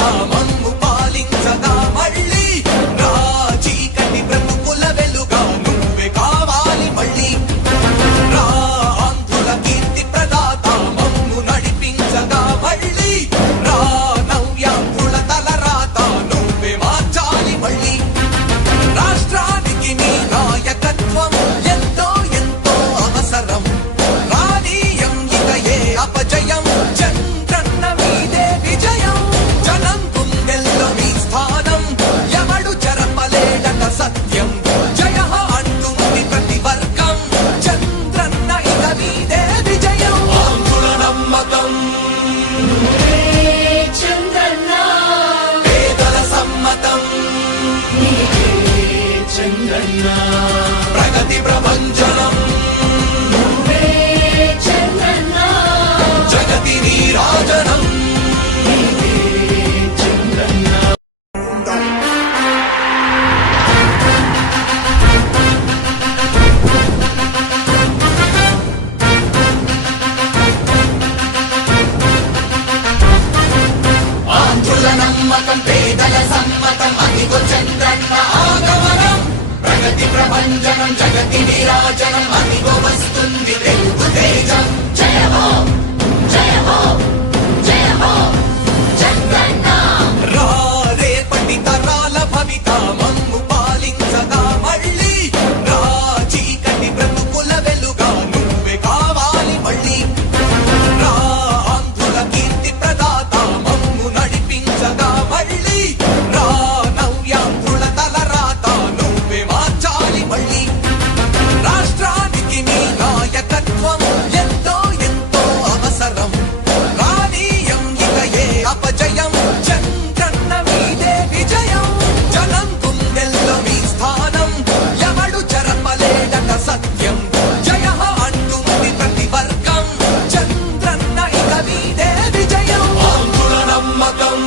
భవిత మమ్ము పాలించగా మళ్ళీ రా చీకటి బ్రతుకుల వెలుగా నువ్వే కావాలి మళ్ళీ రా ఆంధ్రుల కీర్తి ప్రదాత మమ్ము నడిపించగా మళ్ళీ రా నవ్యాంధ్రుల తలరాత నువ్వే మార్చాలి మళ్ళీ రాష్ట్రానికి నీ నాయకత్వం ఎంతో ఎంతో అవసరం రానీయం ఇక ఏ అపజయం చంద్రన్న మీదే విజయం జనం గుండెల్లో మీ స్థానం ఎవడు చెరపలేడట సత్యం జయ అంటుంది ప్రతి వర్గం చంద్రన్న ఇక మీదే విజయం ఆంధ్రుల నమ్మకం చంద్రన్న పేదల సమ్మతం చంద్రన్న ప్రగతి ప్రభంజనం చంద్రన్న జగతి నీరాజనం చంద్రన్న ఆంధ్రుల నమ్మకం పేదల సమ్మతం అదిగో చంద్రన్న ఆగమనం ప్రగతి ప్రభంజనం జగతి నీరాజనం అదిగో వస్తుంది తెలుగు తేజం జయ హో జయ హో జయ హో చంద్రన్న రా రేపటి తరాల భవిత మమ్ము పాలించగా మళ్ళీ రా చీకటి బ్రతుకుల వెలుగా నువ్వే కావాలి మళ్ళీ రా ఆంధ్రుల కీర్తి ప్రదాత మమ్ము నడిపించగా మళ్ళీ రా నవ్యాంధ్రుల తలరాత నువ్వే మార్చాలి మళ్ళీ రాష్ట్రానికి నీ నాయకత్వం ఎంతో ఎంతో అవసరం రానీయం ఇక ఏ అపజయం చంద్రన్న మీదే విజయం జనం గుండెల్లో మీ స్థానం ఎవడు చెరపలేడట సత్యం జయ అంటుంది ప్రతి వర్గం చంద్రన్న ఇక మీదే విజయం ఆంధ్రుల నమ్మకం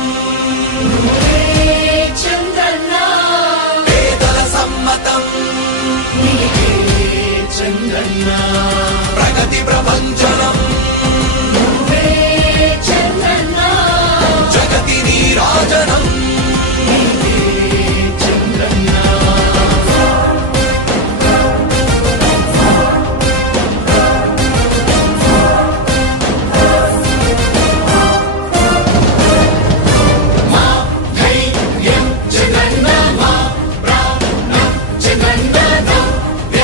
చంద్రన్న పేదల సమ్మతం చంద్రన్న ప్రగతి ప్రభంజనం చంద్రన్న జగతి నీరాజనం చంద్రన్న మా ధైర్యం చంద్రన్న మా ప్రాణం చంద్రన్న నవ్య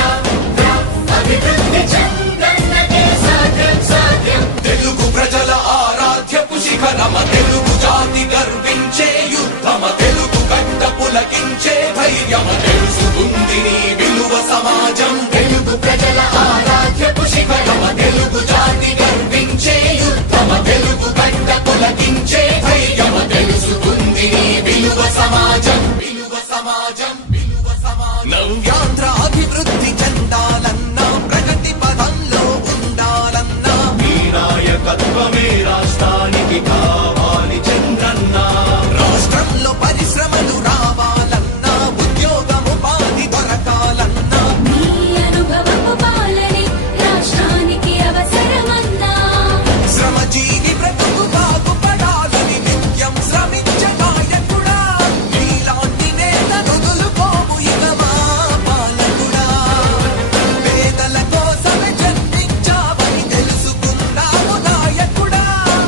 అభివృద్ధి చంద్రన్నకే సాధ్యం సాధ్యం తెలుగు ప్రజల ఆరాధ్యపు శిఖరమ తెలుగు జాతి గర్వించే యుద్ధమ తెలుగు గడ్డ పులకించే ధైర్యమ తెలుసుకుంది నీ విలువ సమాజం తెలుగు ప్రజల ఆరాధ్యపు శిఖరమ తెలుగు జాతి గర్వించే యుద్ధమ తెలుగు గడ్డ పులకించే ధైర్యమ తెలుసుకుంది నీ విలువ సమాజం విలువ సమాజం విలువ సమాజం నవ్యాంధ్ర అభివృద్ధి చెందాలన్నా ప్రగతి పదంలో ఉండాలన్నా నీ నాయకత్వమే రాష్ట్రానికి కావాలి చంద్రన్న రాష్ట్రంలో పరిశ్రమలు రావాలన్నా ఉద్యోగం ఉపాధి దొరకాలన్నా నీ అనుభవపు పాలనే రాష్ట్రానికి అవసరమన్నా శ్రమజీవి బ్రతుకు బాగుపడాలని నిత్యం శ్రమించే నాయకుడా నీలాంటి నేత నుదులుకోవు ఇక మా పాలకుడా పేదల కోసమే జన్మించావని తెలుసుకున్నావు నాయకుడా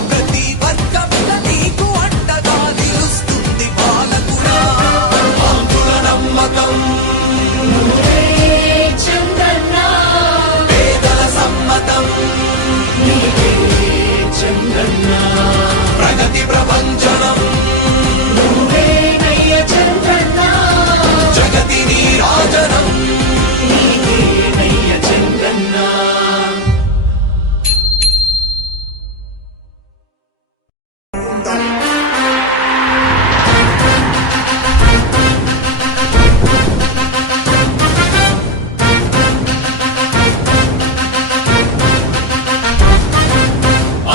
ప్రతి వర్గమిద నీకు అండగా నిలుస్తుంది పాలకుడా ఆంధ్రుల నమ్మకం చంద్రన్న పేదల సమ్మతం చంద్రన్న ప్రగతి ప్రభంజనం నువ్వేనయ్య చంద్రన్న జగతి నీరాజనం నీకేనయ్య చంద్రన్న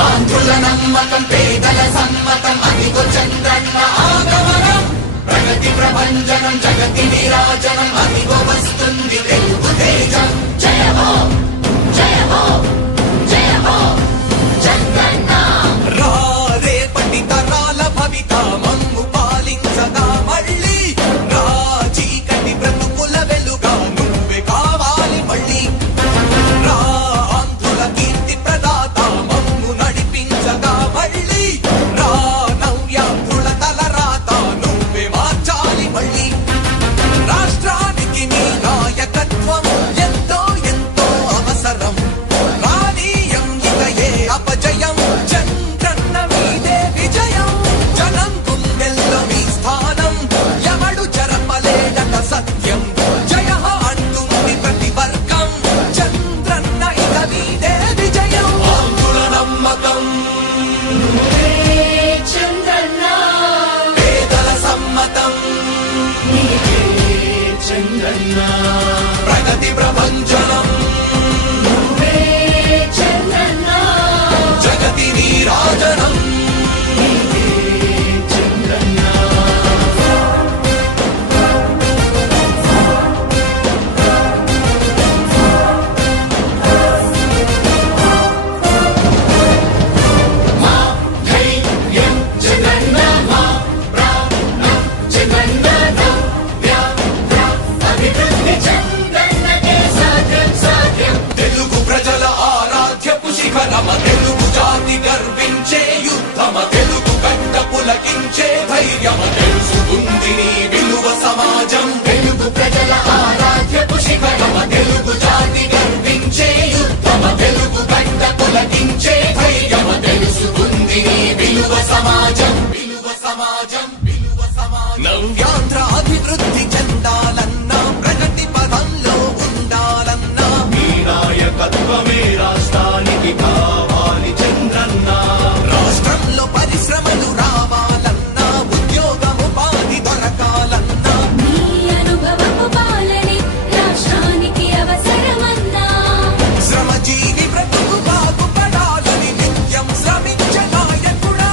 ఆంధ్రుల నమ్మకం పేదల సమ్మతం అదిగో చంద్రన్న ఆగమనం ప్రగతి ప్రభంజనం జగతి నీరాజనం అదిగో వస్తుంది తెలుగు తేజం జయ హో జయ హో జయ హో చంద్రన్న రా రేపటి తరాల భవిత మమ్ము చంద్రన్న ప్రగతి ప్రభంజనం నువ్వే చంద్రన్న జగతి నీరాజనం చంద్రన్న మా ధైర్యం చంద్రన్న మా ప్రాణం చంద్రన్న నవ్య అభివృద్ధి చంద్రన్నకే సాధ్యం సాధ్యం తెలుగు ప్రజల ఆరాధ్యపు శిఖరమ తెలుగు జాతి గర్వించే యుద్ధమ తెలుగు గడ్డ పులకించే ధైర్యమ తెలుసుకుంది నీ విలువ సమాజం తెలుగు ప్రజల ఆరాధ్యపు శిఖరమ తెలుగు జాతి గర్వించే యుద్ధమ తెలుగు గడ్డ పులకించే ధైర్యమ తెలుసుకుంది నీ విలువ సమాజం విలువ సమాజం విలువ సమాజం నవ్యాంధ్ర అభివృద్ధి చెందాలన్నా ప్రగతి పదంలో ఉండాలన్నా నీ నాయకత్వమే రాష్ట్రానికి కావాలి చంద్రన్న రాష్ట్రంలో పరిశ్రమలు రావాలన్నా ఉద్యోగముపాధి దొరకాలన్నా నీ అనుభవపు పాలనే రాష్ట్రానికి అవసరమన్నా శ్రమజీవి బ్రతుకు బాగుపడాలని నిత్యం శ్రమించే నాయకుడా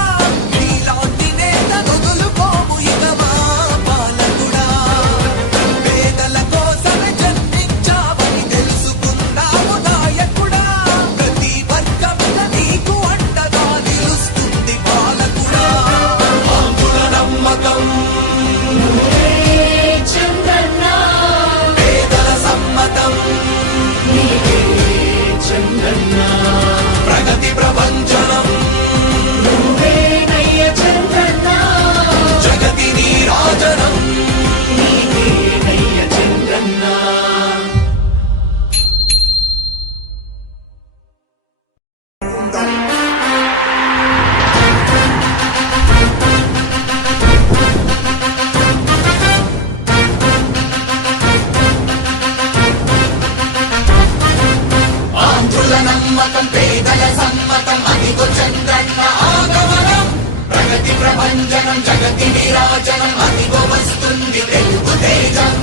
నీలాంటి నేత వదులుకోము ఇక మా పాలకుడా పేదల కోసమే జన్మించావని తెలుసుకున్నావు నాయకుడా ప్రతి వర్గమున నీకు అండగా నిలుస్తుంది పాలకుడా ఆంధ్రుల నమ్మకం నువ్వే చంద్రన్న పేదల సమ్మతం నీవే చంద్రన్న ప్రగతి ప్రభంజనం నువ్వే నయ్య చంద్రన్న జగతి నీరాజనం నయ్య చంద్రన్న ఆంధ్రుల నమ్మకం పేదల సమ్మతం అదిగో చంద్రన్న ఆగమనం ప్రగతి ప్రభంజనం జగతి విరాజనం అదిగో వస్తుంది తెలుగు తేజం